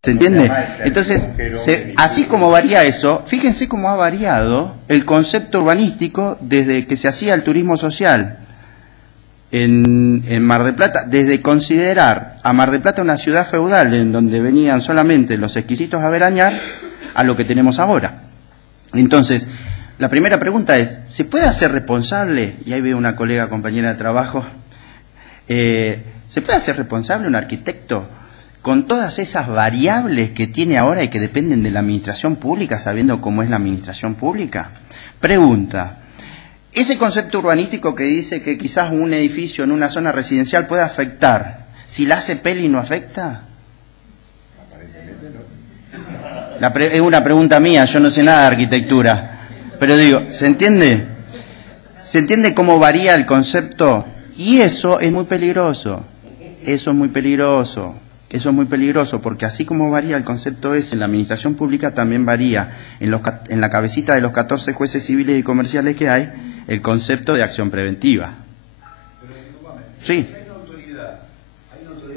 ¿Se entiende? Entonces, así como varía eso, fíjense cómo ha variado el concepto urbanístico desde que se hacía el turismo social en Mar del Plata, desde considerar a Mar del Plata una ciudad feudal en donde venían solamente los exquisitos a veranear, a lo que tenemos ahora. Entonces, la primera pregunta es, ¿se puede hacer responsable? Y ahí veo una colega, compañera de trabajo, ¿se puede hacer responsable un arquitecto con todas esas variables que tiene ahora y que dependen de la administración pública, sabiendo cómo es la administración pública? Pregunta, ese concepto urbanístico que dice que quizás un edificio en una zona residencial puede afectar, si la hace Peli no afecta. Es una pregunta mía, yo no sé nada de arquitectura, pero digo, ¿se entiende? ¿Se entiende cómo varía el concepto? Y eso es muy peligroso, eso es muy peligroso. Eso es muy peligroso, porque así como varía el concepto ese en la administración pública, también varía en la cabecita de los 14 jueces civiles y comerciales que hay, el concepto de acción preventiva. Pero discúlpame, Sí. hay una autoridad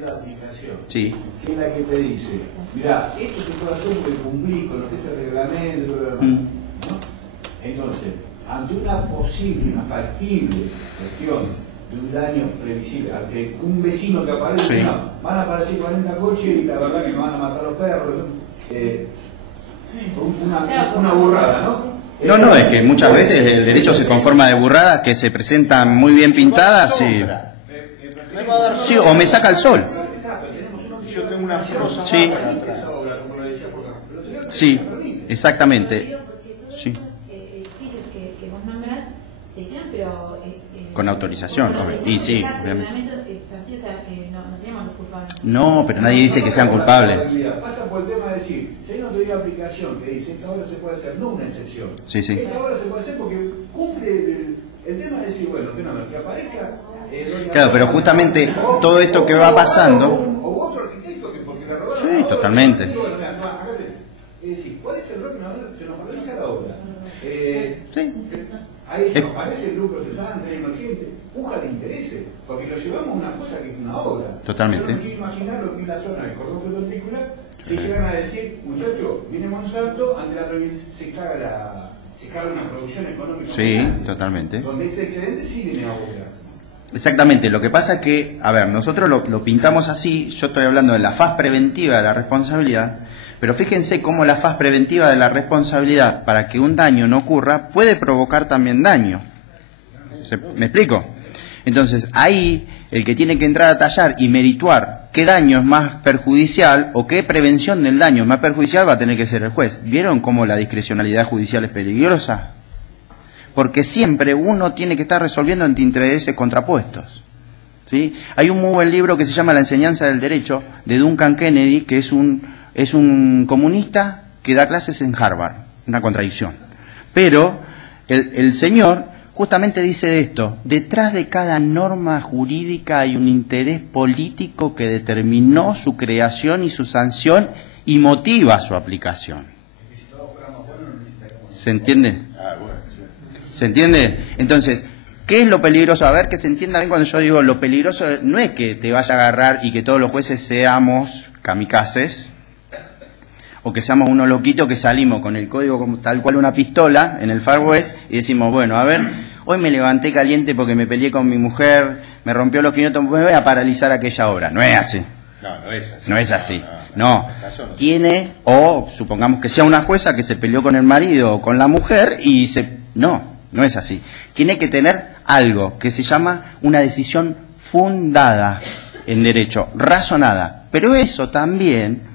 de aplicación, Sí. que es la que te dice, mirá, esto se puede hacer porque cumplís con lo que es el reglamento y todo lo demás, ¿no? Entonces, ante una posible, una factible cuestión de un daño previsible, ante un vecino que aparece, Sí. no, van a aparecer 40 coches y la verdad que me van a matar los perros, una burrada, ¿no? No, es que muchas veces el derecho se conforma de burradas que se presentan muy bien pintadas y... Sí, o me saca el sol. Yo tengo una rosa. Sí. Sí, exactamente. Sí. Que vos nombrás se hicieron, pero Con autorización, y sí, no seríamos los culpables. No, pero nadie dice que sean culpables. Pasa por el tema de decir, si hay una autoridad de aplicación que dice esta obra se puede hacer, no una excepción. Sí, sí. Esta obra se puede hacer porque cumple el tema de decir, bueno, fenómeno, que aparezca. Claro, pero justamente todo esto que va pasando... O otro arquitecto que porque le robaron. Sí, totalmente. Es decir, ¿cuál es el rol que se nos organiza la obra? Sí. Ahí se nos parece el grupo cesante, emergente, puja de intereses, porque lo llevamos a una cosa que es una obra. Totalmente. Yo no quiero imaginar lo que es la zona del cordón frutícola si llegan a decir, muchachos, viene Monsanto, ante la provincia se caga una producción económica. Sí, grande, totalmente. donde ese excedente sí viene a obra. Exactamente, lo que pasa es que, a ver, nosotros lo pintamos así, yo estoy hablando de la faz preventiva de la responsabilidad, pero fíjense cómo la faz preventiva de la responsabilidad, para que un daño no ocurra, puede provocar también daño. ¿Me explico? Entonces, ahí el que tiene que entrar a tallar y merituar qué daño es más perjudicial o qué prevención del daño es más perjudicial va a tener que ser el juez. ¿Vieron cómo la discrecionalidad judicial es peligrosa? Porque siempre uno tiene que estar resolviendo entre intereses contrapuestos. ¿Sí? Hay un muy buen libro que se llama La enseñanza del derecho, de Duncan Kennedy, que es un comunista que da clases en Harvard, una contradicción. Pero el señor justamente dice esto, detrás de cada norma jurídica hay un interés político que determinó su creación y su sanción y motiva su aplicación. ¿Se entiende? ¿Se entiende? Entonces, ¿qué es lo peligroso? A ver, que se entienda bien cuando yo digo lo peligroso, no es que te vaya a agarrar y que todos los jueces seamos kamikazes, o que seamos unos loquitos que salimos con el código como tal cual una pistola en el Far West y decimos, bueno, a ver, hoy me levanté caliente porque me peleé con mi mujer, me rompió los 500, me voy a paralizar aquella obra. No es así. No es así. No es así. No. Tiene, o supongamos que sea una jueza que se peleó con el marido o con la mujer y no es así. Tiene que tener algo que se llama una decisión fundada en derecho, razonada. Pero eso también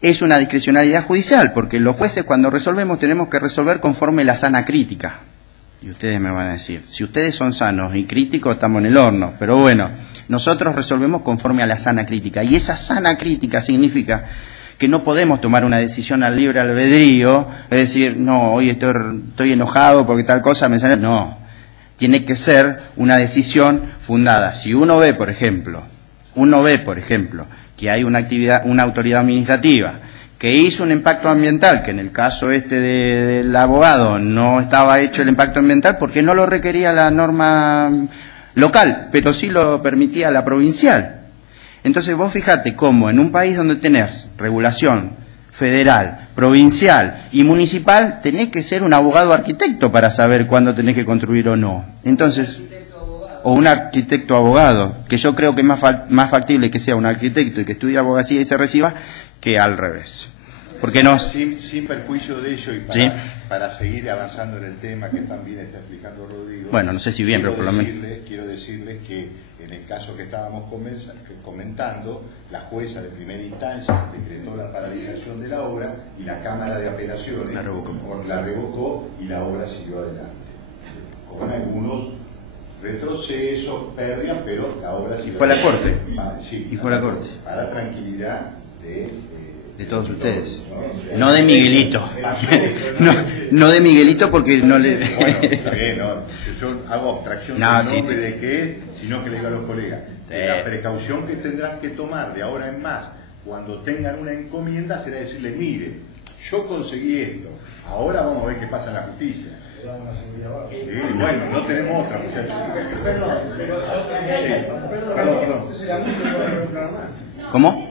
es una discrecionalidad judicial, porque los jueces cuando resolvemos tenemos que resolver conforme la sana crítica. Y ustedes me van a decir, si ustedes son sanos y críticos estamos en el horno, pero bueno, nosotros resolvemos conforme a la sana crítica. Y esa sana crítica significa que no podemos tomar una decisión al libre albedrío, es decir, no, hoy estoy enojado porque tal cosa me sale. No, tiene que ser una decisión fundada. Si uno ve, por ejemplo, que hay una autoridad administrativa que hizo un impacto ambiental, que en el caso del abogado no estaba hecho el impacto ambiental porque no lo requería la norma local, pero sí lo permitía la provincial. Entonces vos fijate cómo en un país donde tenés regulación federal, provincial y municipal, tenés que ser un abogado arquitecto para saber cuándo tenés que construir o no. Entonces, o un arquitecto abogado, que yo creo que es más factible que sea un arquitecto y que estudie abogacía y se reciba, que al revés. Porque no... Sin perjuicio de ello y para seguir avanzando en el tema que también está explicando Rodrigo. Bueno, no sé si bien, pero por lo menos... Quiero decirles que en el caso que estábamos comentando, la jueza de primera instancia decretó la paralización de la obra y la Cámara de Apelaciones la revocó y la obra siguió adelante. Con algunos retrocesos, pérdidas, pero la obra siguió fue a la adelante. Corte. Sí, y fue a la Corte. Para tranquilidad de todos ustedes. No de Miguelito. No de Miguelito porque no le... Bueno, está bien, no. Yo hago abstracción del nombre de qué es, sino que le digo a los colegas. La precaución que tendrán que tomar de ahora en más, cuando tengan una encomienda, será decirle, mire, yo conseguí esto, ahora vamos a ver qué pasa en la justicia. Bueno, no tenemos otra. ¿Cómo?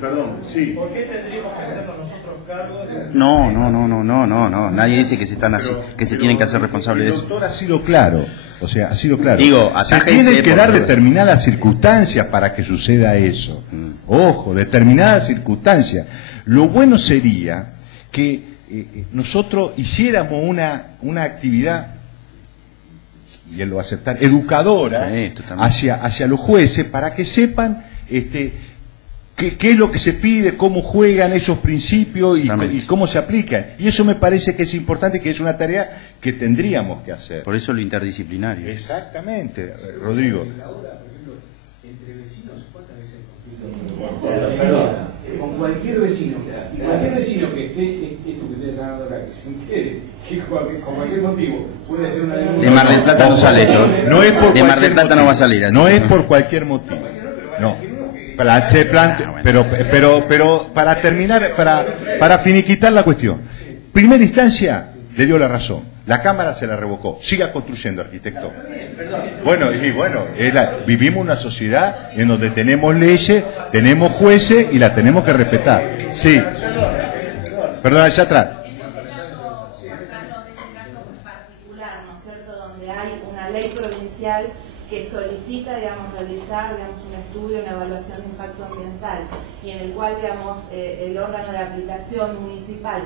Perdón, sí. ¿Por qué tendríamos que hacernos nosotros cargos? No. Nadie dice que se están que se tienen que hacer responsables de eso. El doctor ha sido claro. O sea, ha sido claro. Digo, se tienen que dar determinadas circunstancias para que suceda eso. Ojo, determinadas circunstancias. Lo bueno sería que nosotros hiciéramos una actividad, y él lo va a aceptar, educadora hacia los jueces para que sepan qué es lo que se pide, cómo juegan esos principios y cómo se aplican. Y eso me parece que es importante, que es una tarea que tendríamos que hacer. Por eso lo interdisciplinario. Exactamente, Rodrigo. Entre vecinos, ¿cuántas veces perdón, con cualquier vecino, y cualquier vecino que esté, esto que estoy hablando acá, que se entere, que con cualquier motivo puede ser una denuncia. De Mar del Plata no sale esto. No es por de Mar del Plata no va a salir así. No es por cualquier motivo. No. Pero para terminar, para finiquitar la cuestión. Primera instancia le dio la razón. La Cámara se la revocó. Siga construyendo, arquitecto. Bueno, vivimos una sociedad en donde tenemos leyes, tenemos jueces y la tenemos que respetar. Sí. Perdón, allá atrás. Ley provincial que solicita, digamos, realizar, digamos, un estudio, una evaluación de impacto ambiental y en el cual, digamos, el órgano de aplicación municipal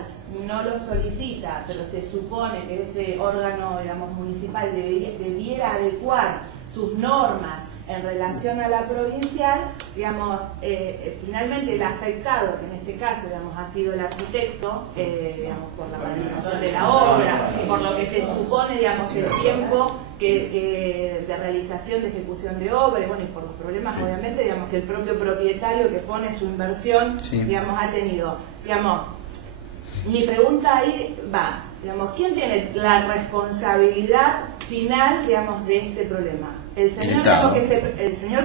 no lo solicita, pero se supone que ese órgano, digamos, municipal debiera adecuar sus normas en relación a la provincial, digamos, finalmente el afectado, que en este caso, digamos, ha sido el arquitecto, digamos, por la paralización de la obra, por lo que se supone, digamos, el tiempo de realización, de ejecución de obra, y bueno, y por los problemas, obviamente, digamos, que el propio propietario que pone su inversión, digamos, ha tenido. Digamos, mi pregunta ahí va, digamos, ¿quién tiene la responsabilidad final, digamos, de este problema? El señor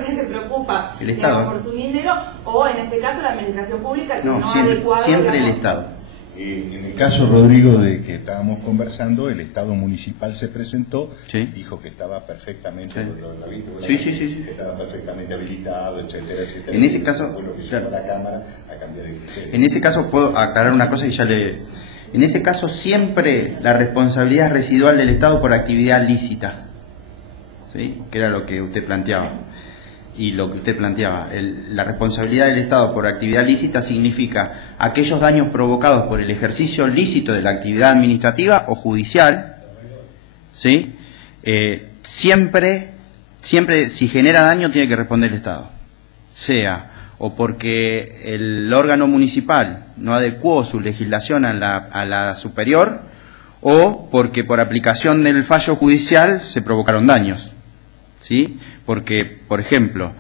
que se preocupa, digamos, por su dinero, o en este caso la administración pública que no ha adecuado, siempre digamos, el Estado. En el caso, Rodrigo, de que estábamos conversando, el Estado municipal se presentó, dijo que estaba perfectamente, que estaba perfectamente habilitado, etcétera, etcétera. En ese caso, fue lo que llevó a la Cámara a cambiar el criterio. En ese caso puedo aclarar una cosa y ya le... En ese caso siempre la responsabilidad es residual del Estado por actividad lícita, ¿sí? Que era lo que usted planteaba. Y lo que usted planteaba, la responsabilidad del Estado por actividad lícita significa aquellos daños provocados por el ejercicio lícito de la actividad administrativa o judicial, ¿sí? Siempre si genera daño tiene que responder el Estado, sea o porque el órgano municipal no adecuó su legislación a la superior, o porque por aplicación del fallo judicial se provocaron daños, ¿sí? Porque, por ejemplo,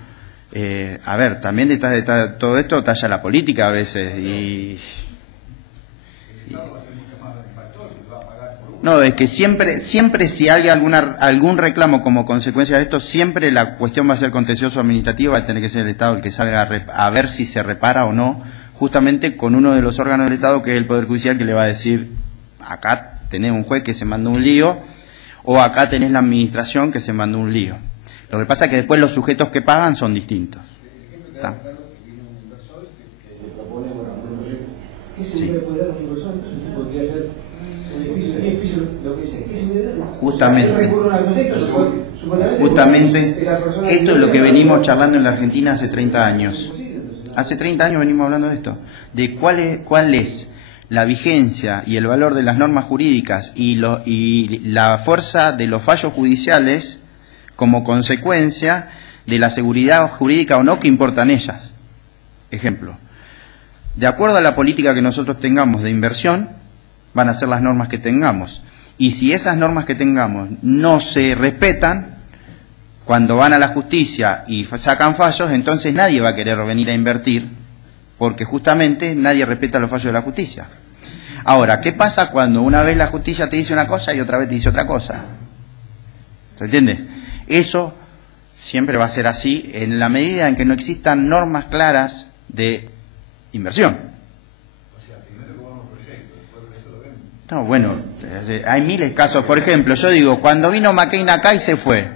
también detrás de todo esto talla la política a veces no, es que siempre si hay algún reclamo como consecuencia de esto, siempre la cuestión va a ser contencioso administrativo, va a tener que ser el Estado el que salga a ver si se repara o no, justamente con uno de los órganos del Estado, que es el Poder Judicial, que le va a decir, acá tenés un juez que se mandó un lío, o acá tenés la administración que se mandó un lío. Lo que pasa es que después los sujetos que pagan son distintos. Está. ¿Qué se le puede dar a un inversor? Entonces podría ser un edificio de 10 pisos, lo que sea. ¿Qué se le da? Justamente, esto es lo que venimos charlando en la Argentina hace 30 años. Hace 30 años venimos hablando de esto, de cuál es la vigencia y el valor de las normas jurídicas y la fuerza de los fallos judiciales como consecuencia de la seguridad jurídica o no que importan ellas. Ejemplo, de acuerdo a la política que nosotros tengamos de inversión, van a ser las normas que tengamos. Y si esas normas que tengamos no se respetan, cuando van a la justicia y sacan fallos, entonces nadie va a querer venir a invertir, porque justamente nadie respeta los fallos de la justicia. Ahora, ¿qué pasa cuando una vez la justicia te dice una cosa y otra vez te dice otra cosa? ¿Se entiende? Eso siempre va a ser así en la medida en que no existan normas claras de inversión. No, bueno, hay miles de casos. Por ejemplo, yo digo, cuando vino McCain acá y se fue.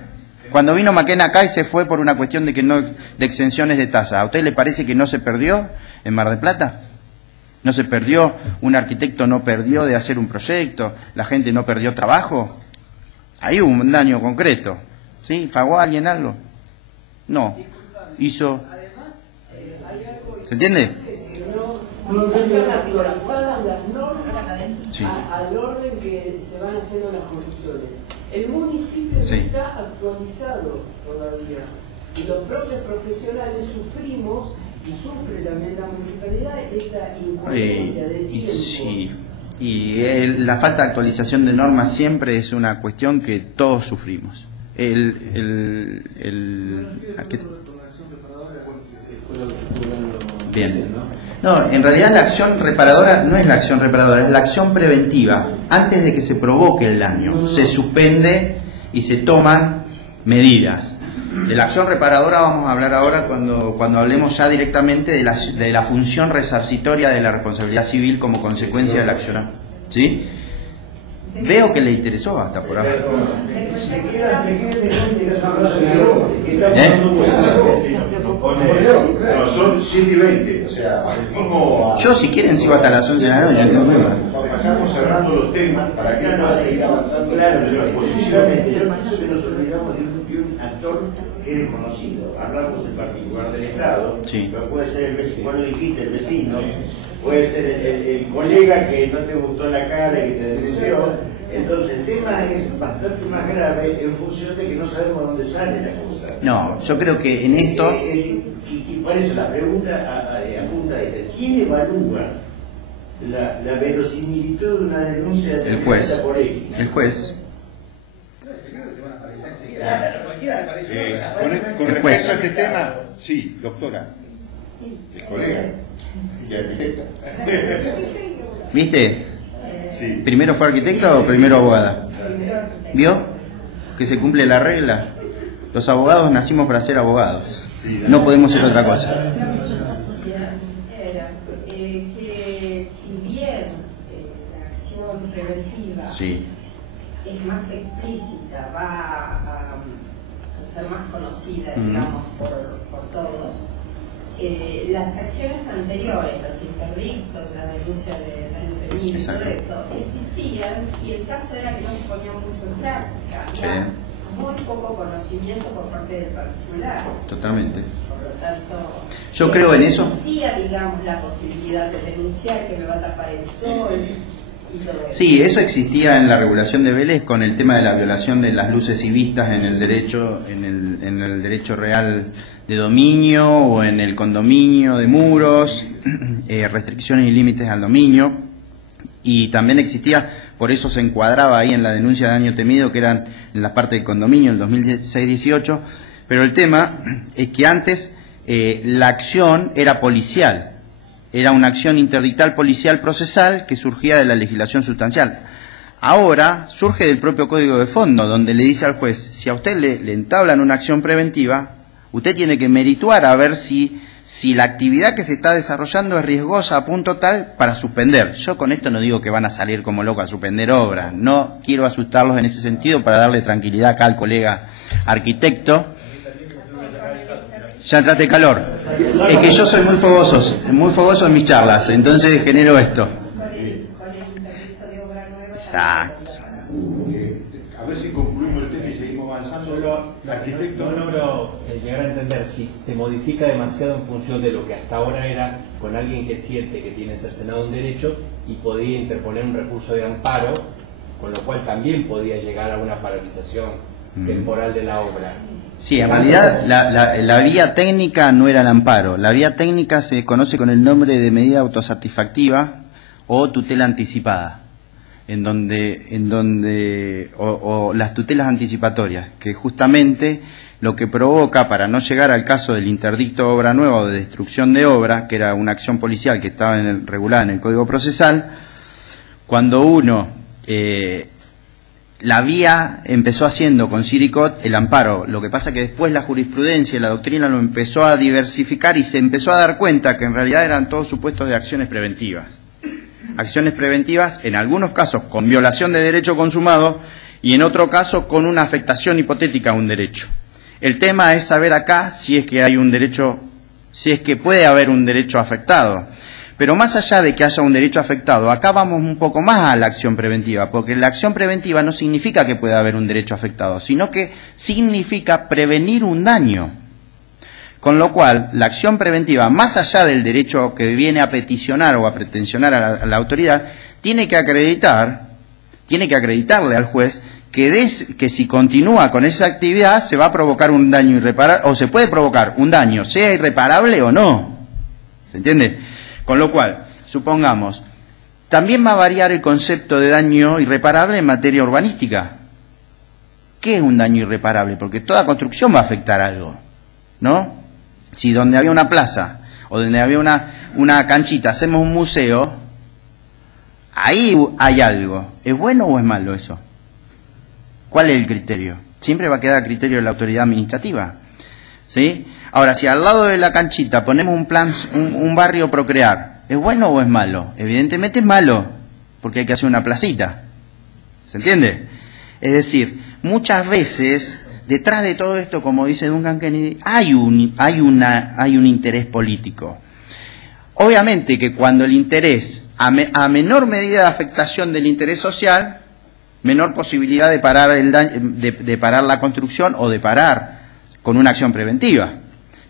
Cuando vino McCain acá y se fue por una cuestión de exenciones de tasa. ¿A usted le parece que no se perdió en Mar del Plata? ¿No se perdió? ¿Un arquitecto no perdió de hacer un proyecto? ¿La gente no perdió trabajo? Ahí hubo un daño concreto. ¿Sí? ¿Pagó a alguien algo? No. Hizo... ¿Se entiende? No están actualizadas las normas Sí. al orden que se van haciendo las construcciones. El municipio Sí. no está actualizado todavía. Y los propios profesionales sufrimos y sufre también la municipalidad esa incoherencia de tiempo. Sí. Y la falta de actualización de normas siempre es una cuestión que todos sufrimos. Bien. No, en realidad la acción reparadora no es la acción reparadora, es la acción preventiva. Antes de que se provoque el daño, se suspende y se toman medidas. De la acción reparadora vamos a hablar ahora cuando hablemos ya directamente de la función resarcitoria de la responsabilidad civil como consecuencia de la acción. ¿Sí? Veo que le interesó hasta por ahora. Son 7:20, o sea, Yo si quieren sigo hasta las 11 de la noche. vayamos cerrando los temas para que pueda seguir avanzando. Claro, pero precisamente yo imagino que nos olvidamos de un actor que es desconocido. Hablamos en particular del Estado, Sí. pero puede ser el vecino, bueno, dijiste el vecino, puede ser el colega que no te gustó la cara y que te denunció. Entonces el tema es bastante más grave en función de que no sabemos dónde sale la cosa. No, yo creo que en esto... Y por eso la pregunta apunta a esto. ¿Quién evalúa la verosimilitud de una denuncia El juez. por X? El juez. Con El juez. respecto a este tema, sí, doctora, el colega y arquitecta. ¿Viste? Sí. ¿Primero fue arquitecta o primero abogada? ¿Vio? Que se cumple la regla. Los abogados nacimos para ser abogados. No podemos ser otra cosa. Era que si bien la acción preventiva Sí. es más explícita, va a ser más conocida, digamos, por todos, las acciones anteriores, los interdictos, la denuncia de daño temible y todo Exacto. eso, existían y el caso era que no se ponía mucho en práctica. Sí. Había muy poco conocimiento por parte del particular. Totalmente. Por lo tanto, Yo creo en eso. existía, digamos, la posibilidad de denunciar que me va a tapar el sol y todo eso. Sí, eso existía en la regulación de Vélez con el tema de la violación de las luces y vistas en el derecho, en el derecho real de dominio o en el condominio de muros, restricciones y límites al dominio. Y también existía, por eso se encuadraba ahí en la denuncia de daño temido, que eran en la parte del condominio, en 2016-18, pero el tema es que antes la acción era policial, era una acción interdictal policial procesal que surgía de la legislación sustancial. Ahora surge del propio Código de Fondo, donde le dice al juez, si a usted le entablan una acción preventiva, usted tiene que merituar a ver si la actividad que se está desarrollando es riesgosa a punto tal para suspender. Yo con esto no digo que van a salir como locos a suspender obras, no quiero asustarlos en ese sentido para darle tranquilidad acá al colega arquitecto. Ya entraste calor. Es que yo soy muy fogoso en mis charlas, entonces genero esto. Con el interdicto de obra nueva. Exacto. A ver si concluimos el tema y seguimos avanzando. No logro llegar a entender si se modifica demasiado en función de lo que hasta ahora era con alguien que siente que tiene cercenado un derecho y podía interponer un recurso de amparo, con lo cual también podía llegar a una paralización temporal de la obra. Sí, en realidad la vía técnica no era el amparo. La vía técnica se conoce con el nombre de medida autosatisfactiva o tutela anticipada, en donde o las tutelas anticipatorias, que justamente lo que provoca, para no llegar al caso del interdicto de obra nueva o de destrucción de obra, que era una acción policial que estaba regulada en el Código Procesal, cuando uno la vía empezó haciendo con Siricot el amparo. Lo que pasa que después la jurisprudencia y la doctrina lo empezó a diversificar y se empezó a dar cuenta que en realidad eran todos supuestos de acciones preventivas. Acciones preventivas, en algunos casos con violación de derecho consumado y en otro caso con una afectación hipotética a un derecho. El tema es saber acá si es que hay un derecho, si es que puede haber un derecho afectado. Pero más allá de que haya un derecho afectado, acá vamos un poco más a la acción preventiva, porque la acción preventiva no significa que pueda haber un derecho afectado, sino que significa prevenir un daño. Con lo cual, la acción preventiva, más allá del derecho que viene a peticionar o a pretensionar a la autoridad, tiene que acreditarle al juez que si continúa con esa actividad se va a provocar un daño irreparable, o se puede provocar un daño, sea irreparable o no. ¿Se entiende? Con lo cual, supongamos, también va a variar el concepto de daño irreparable en materia urbanística. ¿Qué es un daño irreparable? Porque toda construcción va a afectar algo, ¿no? Si donde había una plaza o donde había una canchita hacemos un museo, ahí hay algo. ¿Es bueno o es malo eso? ¿Cuál es el criterio? Siempre va a quedar a criterio de la autoridad administrativa, ¿sí? Ahora, si al lado de la canchita ponemos un barrio Procrear, ¿es bueno o es malo? Evidentemente es malo, porque hay que hacer una placita. ¿Se entiende? Es decir, muchas veces, detrás de todo esto, como dice Duncan Kennedy, hay un interés político. Obviamente que cuando el interés, a menor medida de afectación del interés social, menor posibilidad de parar de parar la construcción o de parar con una acción preventiva.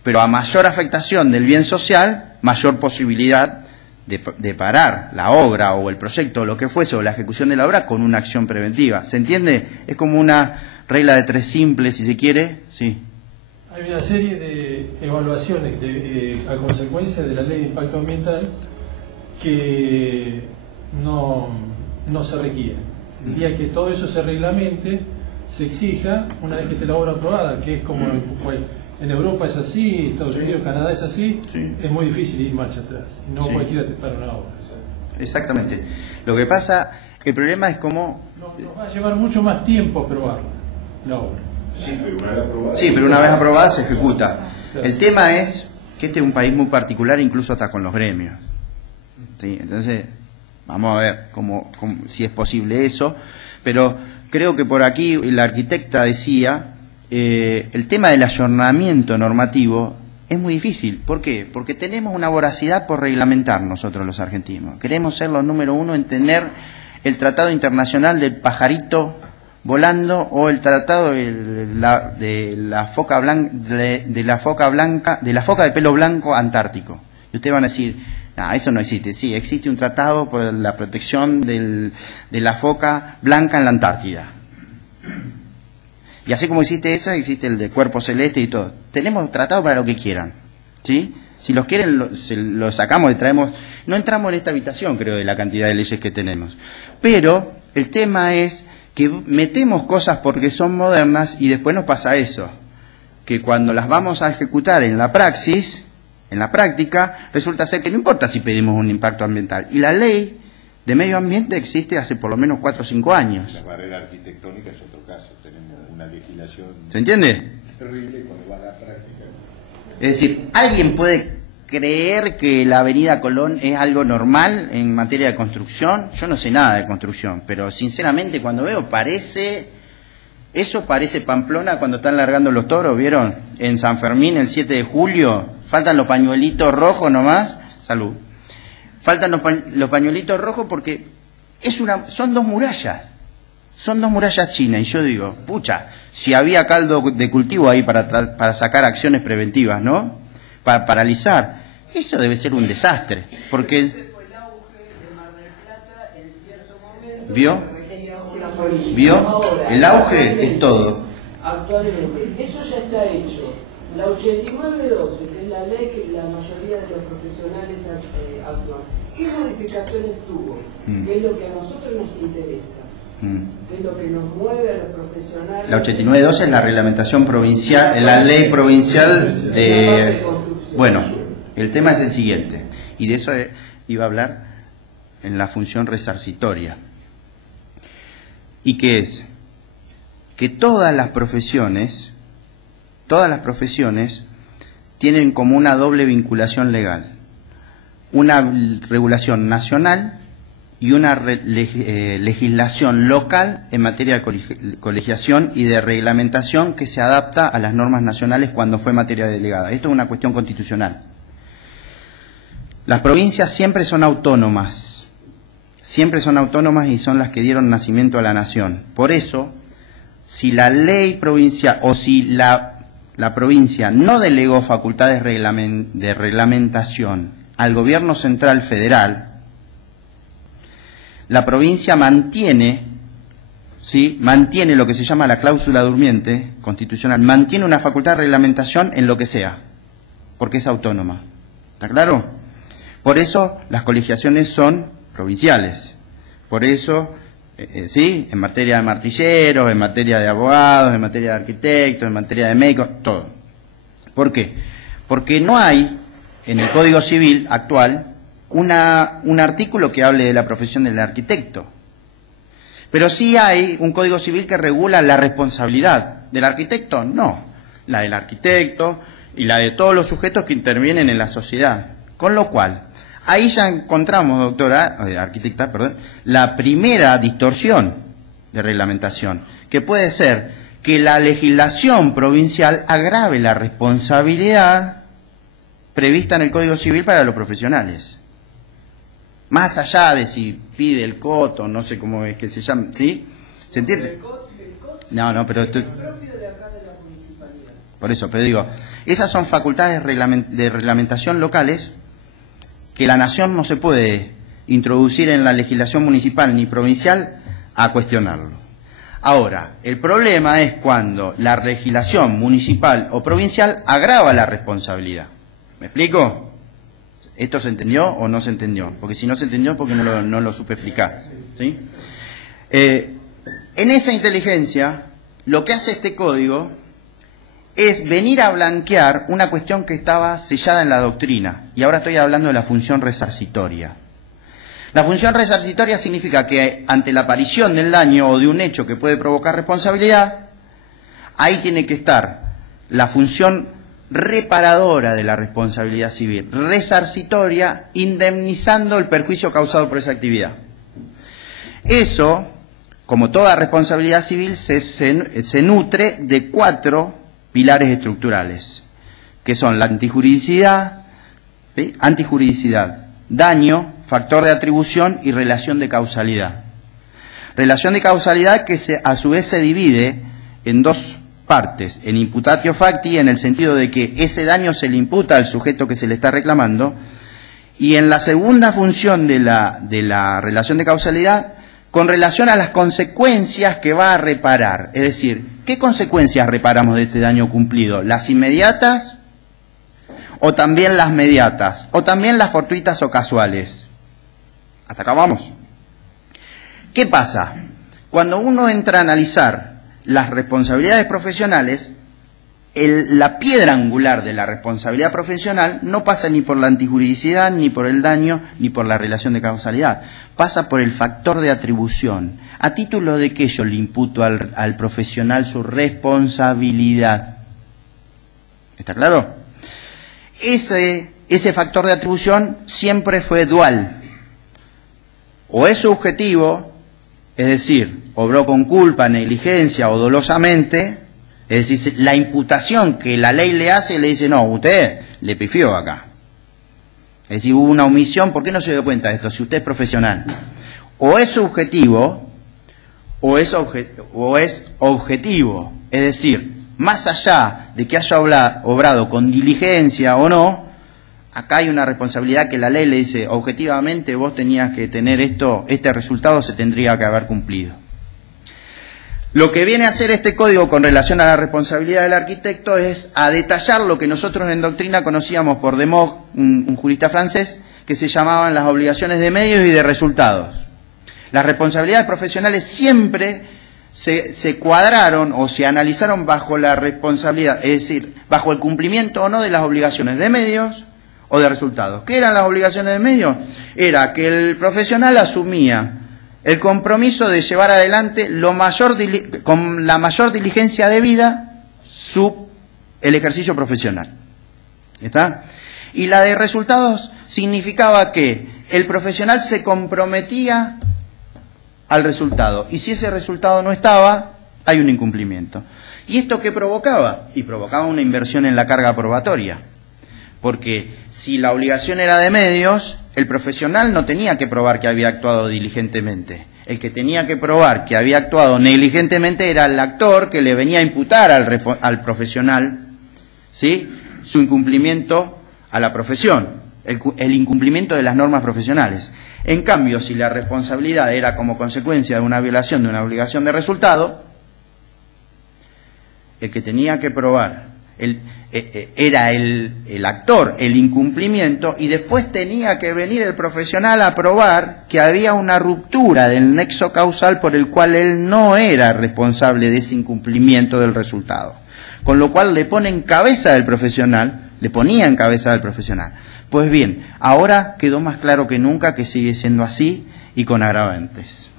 Pero a mayor afectación del bien social, mayor posibilidad de parar la obra o el proyecto o lo que fuese, o la ejecución de la obra con una acción preventiva. ¿Se entiende? Es como una regla de tres simples, si se quiere. Sí. Hay una serie de evaluaciones a consecuencia de la ley de impacto ambiental que no se requieren. El día que todo eso se reglamente, se exija, una vez que esté la obra aprobada, que es como en Europa es así, Estados Unidos, Canadá es así, es muy difícil ir marcha atrás. No cualquiera te para una obra. Exactamente. Lo que pasa, el problema es cómo... Nos va a llevar mucho más tiempo aprobarla, la obra. Sí, pero una vez aprobada se ejecuta. Claro. El tema es que este es un país muy particular, incluso hasta con los gremios. ¿Sí? Entonces, vamos a ver si es posible eso. Pero creo que por aquí la arquitecta decía, el tema del ayornamiento normativo es muy difícil. ¿Por qué? Porque tenemos una voracidad por reglamentar nosotros los argentinos. Queremos ser los número uno en tener el Tratado Internacional del Pajarito Volando o el tratado de la foca de pelo blanco antártico. Y ustedes van a decir, no, eso no existe. Sí, existe un tratado por la protección de la foca blanca en la Antártida. Y así como existe esa, existe el de cuerpo celeste y todo. Tenemos tratado para lo que quieran, ¿sí? Si los quieren, lo sacamos, le traemos. No entramos en esta habitación, creo, de la cantidad de leyes que tenemos. Pero el tema es que metemos cosas porque son modernas y después nos pasa eso, que cuando las vamos a ejecutar en la praxis, en la práctica, resulta ser que no importa si pedimos un impacto ambiental. Y la ley de medio ambiente existe hace por lo menos 4 o 5 años. La barrera arquitectónica es otro caso, tenemos una legislación... ¿Se entiende? Terrible cuando va a la práctica. Es decir, ¿alguien puede creer que la avenida Colón es algo normal en materia de construcción? Yo no sé nada de construcción, pero sinceramente cuando veo parece Eso parece Pamplona cuando están largando los toros, ¿vieron? En San Fermín, el 7 de julio, faltan los pañuelitos rojos nomás. Salud. Faltan los pañuelitos rojos porque son dos murallas. Son dos murallas chinas. Y yo digo, pucha, si había caldo de cultivo ahí para sacar acciones preventivas, ¿no? Para paralizar. Eso debe ser un desastre. Porque... ¿Vio? ¿Vio? El auge es todo. Actualmente, eso ya está hecho. La 8912, que es la ley que la mayoría de los profesionales actúan, ¿qué modificaciones tuvo? ¿Qué es lo que a nosotros nos interesa? ¿Qué es lo que nos mueve a los profesionales? La 8912 es la reglamentación provincial, la ley provincial de... Bueno, el tema es el siguiente, y de eso iba a hablar en la función resarcitoria. ¿Y qué es? Que todas las profesiones tienen como una doble vinculación legal. Una regulación nacional y una legislación local en materia de colegiación y de reglamentación que se adapta a las normas nacionales cuando fue materia delegada. Esto es una cuestión constitucional. Las provincias siempre son autónomas y son las que dieron nacimiento a la nación. Por eso, si la ley provincial o si la provincia no delegó facultades de reglamentación al gobierno central federal, la provincia mantiene lo que se llama la cláusula durmiente constitucional, mantiene una facultad de reglamentación en lo que sea, porque es autónoma. ¿Está claro? Por eso las colegiaciones son provinciales. Por eso, sí, en materia de martilleros, en materia de abogados, en materia de arquitectos, en materia de médicos, todo. ¿Por qué? Porque no hay en el Código Civil actual un artículo que hable de la profesión del arquitecto. Pero sí hay un Código Civil que regula la responsabilidad. ¿Del arquitecto? No. La del arquitecto y la de todos los sujetos que intervienen en la sociedad. Con lo cual, ahí ya encontramos, arquitecta, la primera distorsión de reglamentación, que puede ser que la legislación provincial agrave la responsabilidad prevista en el Código Civil para los profesionales. Más allá de si pide el coto, no sé cómo es que se llama, ¿sí? ¿Se entiende? No, pero por eso, pero digo, esas son facultades de reglamentación locales que la nación no se puede introducir en la legislación municipal ni provincial a cuestionarlo. Ahora, el problema es cuando la legislación municipal o provincial agrava la responsabilidad. ¿Me explico? ¿Esto se entendió o no se entendió? Porque si no se entendió, porque no lo supe explicar. ¿Sí? En esa inteligencia, lo que hace este código es venir a blanquear una cuestión que estaba sellada en la doctrina. Y ahora estoy hablando de la función resarcitoria. La función resarcitoria significa que ante la aparición del daño o de un hecho que puede provocar responsabilidad, ahí tiene que estar la función reparadora de la responsabilidad civil, resarcitoria, indemnizando el perjuicio causado por esa actividad. Eso, como toda responsabilidad civil, se nutre de 4 pilares estructurales, que son la antijuridicidad, ¿sí? Antijuridicidad, daño, factor de atribución y relación de causalidad. Relación de causalidad que a su vez se divide en 2 partes, en imputatio facti, en el sentido de que ese daño se le imputa al sujeto que se le está reclamando, y en la segunda función de la relación de causalidad, con relación a las consecuencias que va a reparar. Es decir, ¿qué consecuencias reparamos de este daño cumplido? ¿Las inmediatas? ¿O también las mediatas? ¿O también las fortuitas o casuales? Hasta acá vamos. ¿Qué pasa? Cuando uno entra a analizar las responsabilidades profesionales, la piedra angular de la responsabilidad profesional no pasa ni por la antijuridicidad, ni por el daño, ni por la relación de causalidad. Pasa por el factor de atribución. ¿A título de qué yo le imputo al profesional su responsabilidad? ¿Está claro? Ese factor de atribución siempre fue dual. O es subjetivo, es decir, obró con culpa, negligencia o dolosamente, es decir, la imputación que la ley le hace, le dice, no, usted le pifió acá. Es decir, hubo una omisión, ¿por qué no se dio cuenta de esto? Si usted es profesional, o es subjetivo, o es objetivo, es decir, más allá de que haya obrado con diligencia o no, acá hay una responsabilidad que la ley le dice, objetivamente vos tenías que tener esto, este resultado se tendría que haber cumplido. Lo que viene a hacer este código con relación a la responsabilidad del arquitecto es a detallar lo que nosotros en doctrina conocíamos por Demog, un jurista francés, que se llamaban las obligaciones de medios y de resultados. Las responsabilidades profesionales siempre se cuadraron o se analizaron bajo la responsabilidad, es decir, bajo el cumplimiento o no de las obligaciones de medios o de resultados. ¿Qué eran las obligaciones de medios? Era que el profesional asumía el compromiso de llevar adelante con la mayor diligencia debida el ejercicio profesional. ¿Está? Y la de resultados significaba que el profesional se comprometía al resultado. Y si ese resultado no estaba, hay un incumplimiento. ¿Y esto qué provocaba? Y provocaba una inversión en la carga probatoria. Porque si la obligación era de medios, el profesional no tenía que probar que había actuado diligentemente. El que tenía que probar que había actuado negligentemente era el actor que le venía a imputar al profesional, ¿sí?, su incumplimiento a la profesión, el incumplimiento de las normas profesionales. En cambio, si la responsabilidad era como consecuencia de una violación de una obligación de resultado, el que tenía que probar era el actor, el incumplimiento, y después tenía que venir el profesional a probar que había una ruptura del nexo causal por el cual él no era responsable de ese incumplimiento del resultado. Con lo cual le ponía en cabeza del profesional. Pues bien, ahora quedó más claro que nunca que sigue siendo así y con agravantes.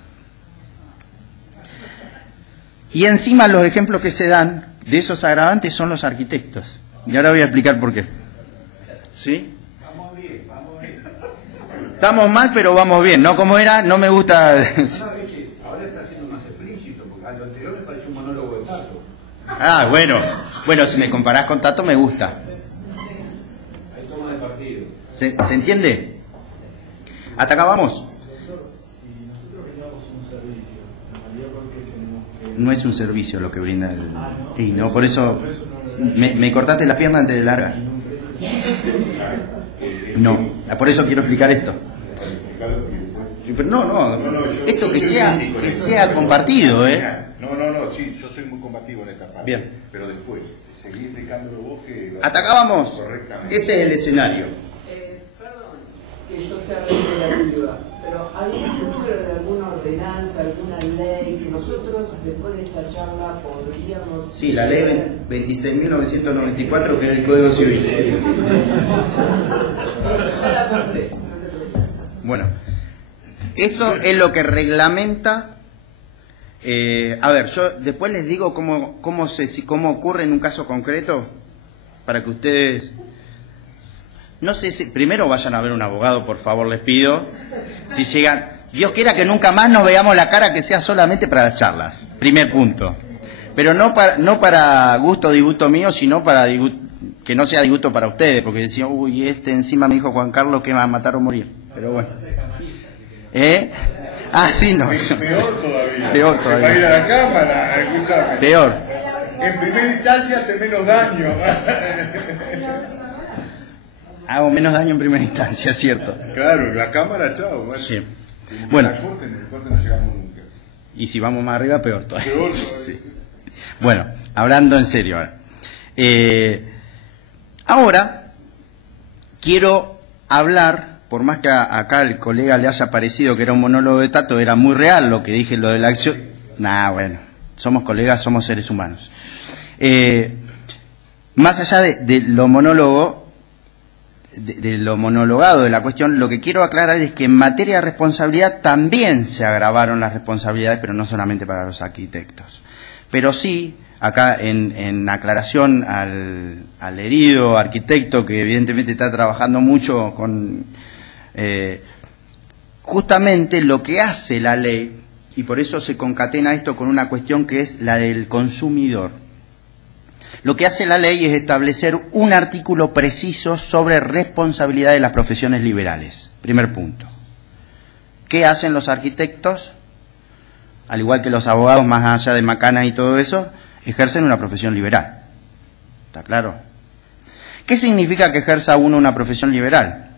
Y encima los ejemplos que se dan de esos agravantes son los arquitectos. Y ahora voy a explicar por qué. ¿Sí? Vamos bien, vamos bien. Estamos mal, pero vamos bien, ¿no? Como era, no me gusta... Ahora está siendo más explícito, porque a lo anterior me parece un monólogo de Tato. Ah, bueno, si me comparás con Tato me gusta. Hay toma de partido. ¿Se entiende? ¿Hasta acá vamos? No es un servicio lo que brinda el... Sí, no, por eso me cortaste la pierna antes de larga. No, por eso quiero explicar esto. Pero no, esto que sea compartido, ¿eh? No, sí, yo soy muy combativo en esta parte. Bien. Pero después, seguí explicándolo vos que... Hasta acá vamos. Ese es el escenario. Perdón, que yo sea reiterativa, pero ¿algún número de alguna ordenanza, alguna ley que nosotros después de esta charla podríamos... Sí, la ley 26.994, que es el Código Civil. Bueno, esto es lo que reglamenta... a ver, yo después les digo cómo ocurre en un caso concreto, para que ustedes... No sé si... Primero vayan a ver un abogado, por favor, les pido. Si llegan... Dios quiera que nunca más nos veamos la cara, que sea solamente para las charlas. Primer punto. Pero no para gusto o disgusto mío, sino para que no sea disgusto para ustedes, porque decían, uy, encima me dijo Juan Carlos que va a matar o morir. Pero bueno. Ah, sí, no. Peor todavía. Peor todavía. Va a ir a la cámara, escúchame. Peor. En primera instancia hace menos daño. Hago menos daño en primera instancia, ¿cierto? Claro, la cámara, chao. Bueno. Sí. Bueno. En el corte no llegamos nunca. Y si vamos más arriba, peor todavía. Peor todavía. Sí. Bueno, hablando en serio ahora. Ahora quiero hablar, por más que acá al colega le haya parecido que era un monólogo de Tato, era muy real lo que dije, lo de la acción. Bueno, somos colegas, somos seres humanos. Más allá de lo monólogo, de lo monologado de la cuestión, lo que quiero aclarar es que en materia de responsabilidad también se agravaron las responsabilidades, pero no solamente para los arquitectos. Pero sí, acá en aclaración al herido arquitecto que evidentemente está trabajando mucho con... justamente lo que hace la ley y por eso se concatena esto con una cuestión que es la del consumidor. Lo que hace la ley es establecer un artículo preciso sobre responsabilidad de las profesiones liberales. Primer punto. ¿Qué hacen los arquitectos? Al igual que los abogados, más allá de macanas y todo eso, ejercen una profesión liberal. ¿Está claro? ¿Qué significa que ejerza uno una profesión liberal?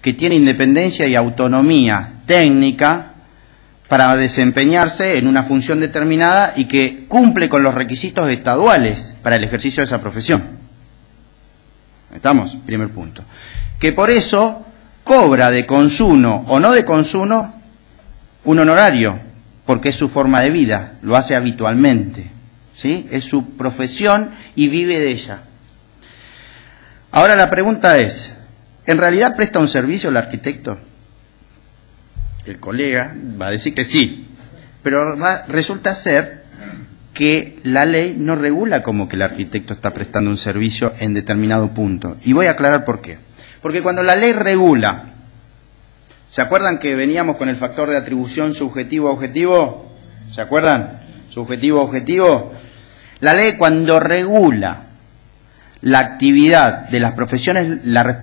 Que tiene independencia y autonomía técnica para desempeñarse en una función determinada y que cumple con los requisitos estaduales para el ejercicio de esa profesión. ¿Estamos? Primer punto. Que por eso cobra de consumo o no de consumo un honorario, porque es su forma de vida, lo hace habitualmente, ¿sí? Es su profesión y vive de ella. Ahora la pregunta es, ¿en realidad presta un servicio el arquitecto? El colega va a decir que sí, pero resulta ser que la ley no regula como que el arquitecto está prestando un servicio en determinado punto. Y voy a aclarar por qué. Porque cuando la ley regula, ¿se acuerdan que veníamos con el factor de atribución subjetivo-objetivo? ¿Se acuerdan? Subjetivo-objetivo. La ley cuando regula la actividad de las profesiones, la